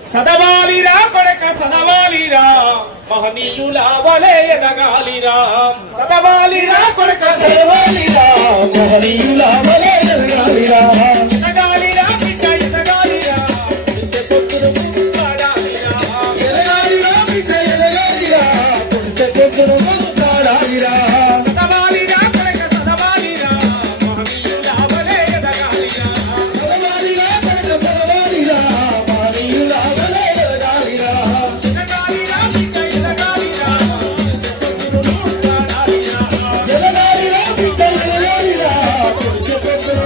సదవాలిరా కొడక సదవాలిరా మహనీయుల వలె ఎదగాలిరా సదవాలిరా కొడక సదవాలిరా మహనీయుల వలె ఎదగాలిరా ఎదగాలిరా బిడ్డ ఎదగాలిరా పులిసె పొత్తును ముందాడాలిరా ఎదగాలిరా బిడ్డ ఎదగాలిరా పులిసె పొత్తును ముందాడాలిరా సదవాలిరా కొడక సదవాలిరా మహనీయుల వలె ఎదగాలిరా సదవాలిరా కొడక సదవాలిరా మహనీయుల వలె ఎదగాలిరా ఎదగాలిరా బిడ్డ ఎదగాలిరా పులిసె పొత్తును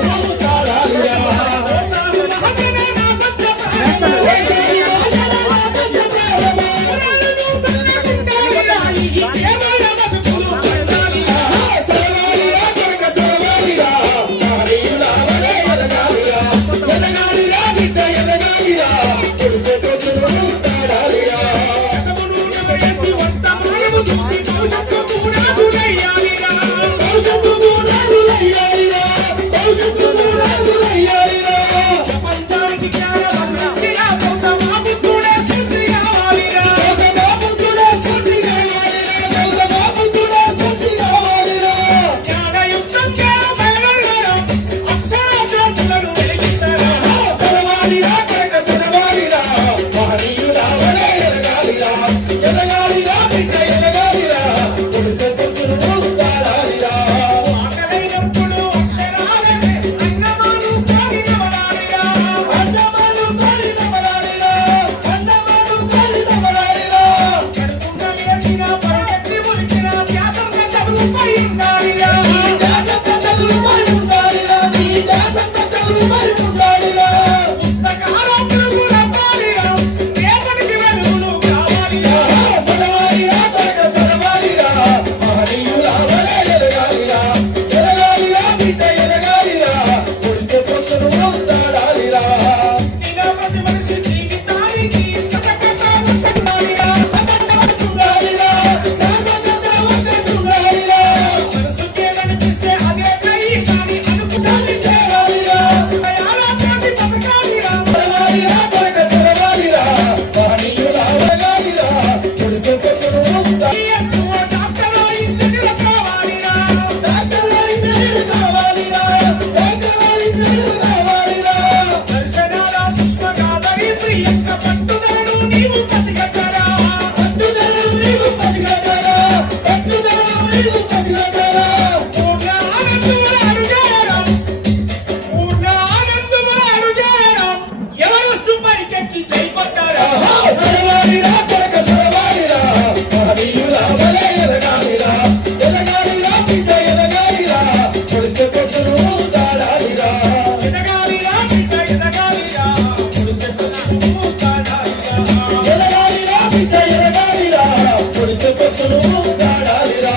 ముందాడాలిరా ఎదగాలిరా బిడ్డ ఎదగాలిరా పులిసె పొత్తును ముందాడాలిరా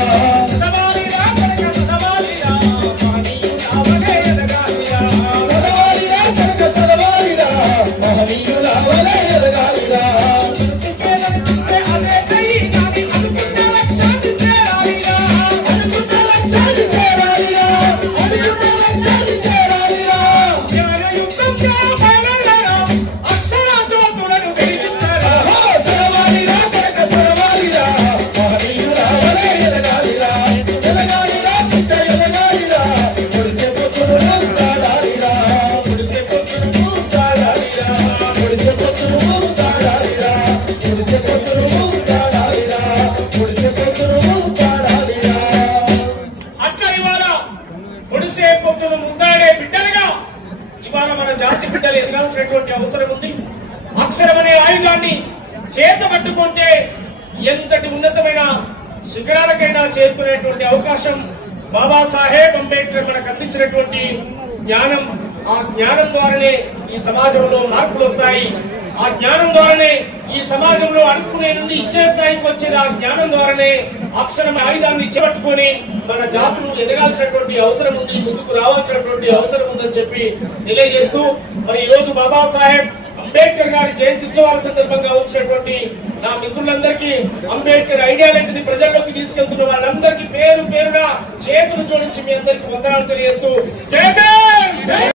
ముద్దాడే బిడ్డలుగా ఇవాళ మన జాతి బిడ్డలు ఎదగాల్సినటువంటి అవసరం ఉంది. అక్షరం అనే ఆయుధాన్ని చేత పట్టుకుంటే ఎంతటి ఉన్నతమైన శిఖరాలకైనా చేరుకునేటువంటి అవకాశం బాబాసాహెబ్ అంబేద్కర్ మనకు అందించినటువంటి జ్ఞానం. ఆ జ్ఞానం ద్వారానే ఈ సమాజంలో మార్పులు వస్తాయి. ఆ జ్ఞానం ద్వారానే ఈ సమాజంలో అనుకునే నుండి ఇచ్చే స్థాయికి వచ్చేది. ఆ జ్ఞానం ద్వారానే అక్షరం ఆయుధాన్ని చేపట్టుకొని మన జాతులు ఎదగాల్సినటువంటి అవసరం ఉంది, ముందుకు రావాల్సినటువంటి అవసరం ఉందని చెప్పి తెలియజేస్తూ మరి ఈ రోజు బాబాసాహెబ్ అంబేద్కర్ గారి జయంతి ఉత్సవాల సందర్భంగా వచ్చినటువంటి నా మిత్రులందరికీ, అంబేద్కర్ ఐడియాలజీని ప్రజల్లోకి తీసుకెళ్తున్న వాళ్ళందరికీ పేరు పేరున చేతులు జోడించి మీ అందరికీ వందనాలు తెలియజేస్తూ జై భీమ్.